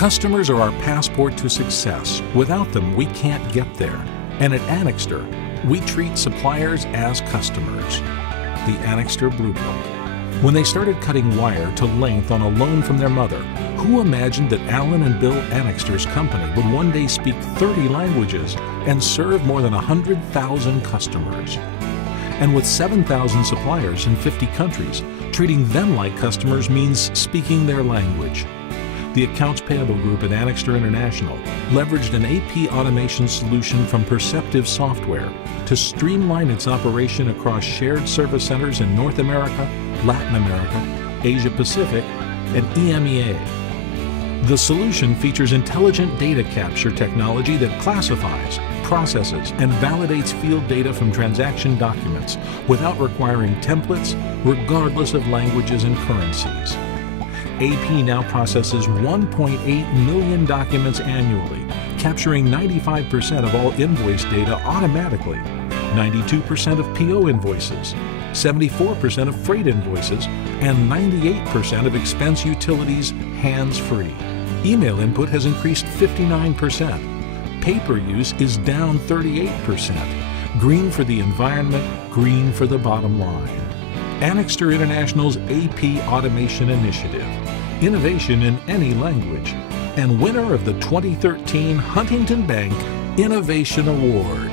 Customers are our passport to success. Without them, we can't get there. And at Anixter, we treat suppliers as customers. The Anixter Blueprint. When they started cutting wire to length on a loan from their mother, who imagined that Alan and Bill Anixter's company would one day speak 30 languages and serve more than 100,000 customers? And with 7,000 suppliers in 50 countries, treating them like customers means speaking their language. The Accounts Payable Group at Anixter International leveraged an AP automation solution from Perceptive Software to streamline its operation across shared service centers in North America, Latin America, Asia Pacific, and EMEA. The solution features intelligent data capture technology that classifies, processes, and validates field data from transaction documents without requiring templates, regardless of languages and currencies. AP now processes 1.8 million documents annually, capturing 95% of all invoice data automatically, 92% of PO invoices, 74% of freight invoices, and 98% of expense utilities hands-free. Email input has increased 59%. Paper use is down 38%. Green for the environment, green for the bottom line. Anixter International's AP Automation Initiative. Innovation in any language. And winner of the 2013 Huntington Bank Innovation Award.